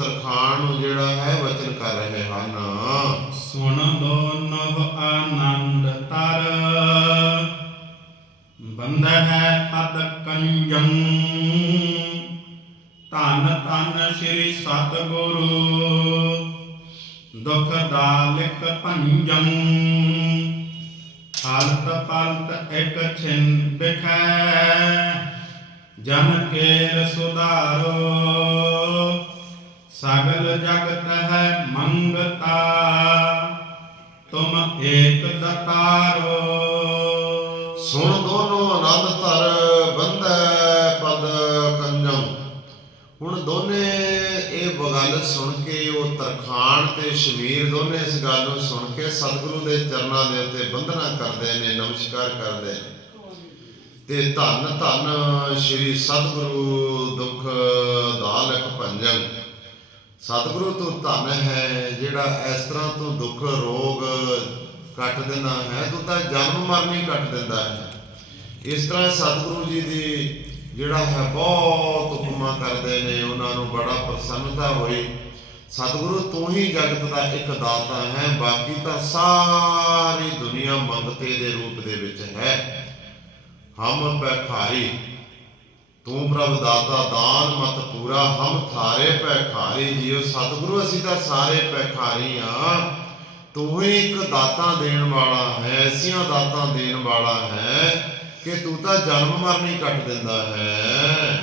ਤਰਖਾਣ ਜਿਹੜਾ ਹੈ ਵਚਨ ਕਰ ਰਹੇ ਹਨ। ਸੁਣ ਦੋਨੋ ਆਨੰਦ ਤਰ। ਬੰਦ ਹੈ ਪਦ ਕੰਜੰ। ਧੰਨ ਧੰਨ ਸ੍ਰੀ ਸਤਿਗੁਰੂ। ਦੁਖ ਦਾਲਿਕ ਭੰਜੰ। ਹਾਲਤ ਪਲਤ ਇਕ ਛਿਨ ਬਿਖੈ ਜਨ ਕੇਰ ਸੁਧਾਰੋ। ਹੈ ਮੰਗਤਾ। ਤੁਮ ਏਕ ਦਤਾਰੋ। ਸੁਣ ਦੋਨੋਂ ਆਨੰਦ ਧਰ, ਬੰਧੈ ਪਦ ਕੰਜਮ। ਹੁਣ ਦੋਨੇ ਇਹ ਗੱਲ ਸੁਣ ਕੇ, ਉਹ ਤਰਖਾਣ ਤੇ ਸ਼ਮੀਰ ਦੋਨੇ ਇਸ ਗੱਲ ਨੂੰ ਸੁਣ ਕੇ ਸਤਿਗੁਰੂ ਦੇ ਚਰਨਾਂ ਦੇ ਉੱਤੇ ਬੰਦਨਾ ਕਰਦੇ ਨੇ, ਨਮਸਕਾਰ ਕਰਦੇ ਨੇ। ਤੇ ਧੰਨ ਧੰਨ ਸ਼੍ਰੀ ਸਤਿਗੁਰੂ ਦੁਖ ਸਤਿਗੁਰੂ ਤੂੰ ਧੰਨ ਹੈ, ਜਿਹੜਾ ਇਸ ਤਰ੍ਹਾਂ ਤੂੰ ਦੁੱਖ, ਰੋਗ ਕੱਟ ਦਿੰਦਾ ਹੈ, ਤੂੰ ਤਾਂ ਜਨਮ ਮਰਨ ਹੀ ਕੱਟ ਦਿੰਦਾ ਹੈ। ਇਸ ਤਰ੍ਹਾਂ ਸਤਿਗੁਰੂ ਜੀ ਦੀ ਜਿਹੜਾ ਹੈ ਬਹੁਤ ਹੁਕਮਾਂ ਕਰਦੇ ਨੇ, ਉਹਨਾਂ ਨੂੰ ਬੜਾ ਪ੍ਰਸੰਨਤਾ ਹੋਈ। ਸਤਿਗੁਰੂ ਤੂੰ ਹੀ ਜਗਤ ਦਾ ਇੱਕ ਦਾਤਾ ਹੈ, ਬਾਕੀ ਤਾਂ ਸਾਰੀ ਦੁਨੀਆ ਮੰਗਤੇ ਦੇ ਰੂਪ ਦੇ ਵਿੱਚ ਹੈ। ਹਮ ਭੈਖਾਰੀ ਤੂੰ ਪ੍ਰਭ ਦਾਤਾ, ਦਾਨ ਮਤ ਪੂਰਾ ਹਮ ਥਾਰੇ ਭੈਖਾਰੀ ਜੀਓ ਸਤਿਗੁਰੂ, ਅਸੀਂ ਤਾਂ ਸਾਰੇ ਭੈਖਾਰੀ ਆ। ਤੂੰ ਹੀ ਇੱਕ ਦਾਤਾਂ ਦੇਣ ਵਾਲਾ ਹੈ, ਐਸੀਆਂ ਦਾਤਾਂ ਦੇਣ ਵਾਲਾ ਹੈ ਕਿ ਤੂੰ ਤਾਂ ਜਨਮ ਮਰਨ ਹੀ ਕੱਟ ਦਿੰਦਾ ਹੈ।